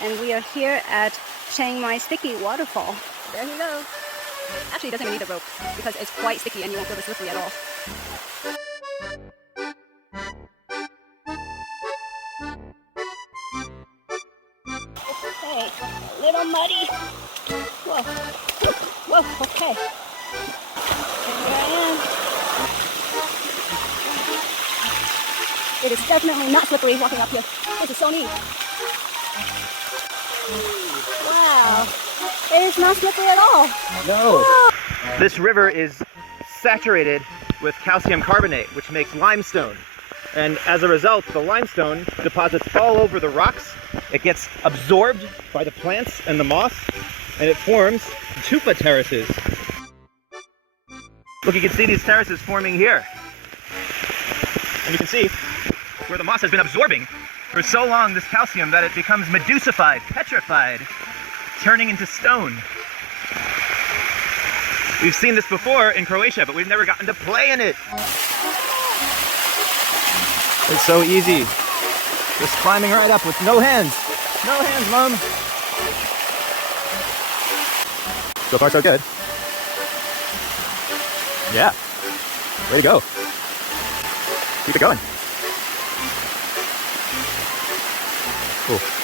and we are here at Chiang Mai sticky waterfall. There he goes. Actually, he doesn't even need a rope because it's quite sticky and you won't feel the slippery at all. Okay, a little muddy. Whoa, whoa, okay. And here I am. It is definitely not slippery walking up here. This is so neat. Wow, it is not slippery at all. No. Whoa. This river is saturated with calcium carbonate, which makes limestone. And as a result, the limestone deposits all over the rocks. It gets absorbed by the plants and the moss, and it forms tufa terraces. Look, you can see these terraces forming here. And you can see where the moss has been absorbing for so long this calcium that it becomes medusified, petrified, turning into stone. We've seen this before in Croatia, but we've never gotten to play in it. It's so easy. Just climbing right up with no hands. No hands, Mom. So far, so good. Yeah. Way to go. Keep it going. Cool.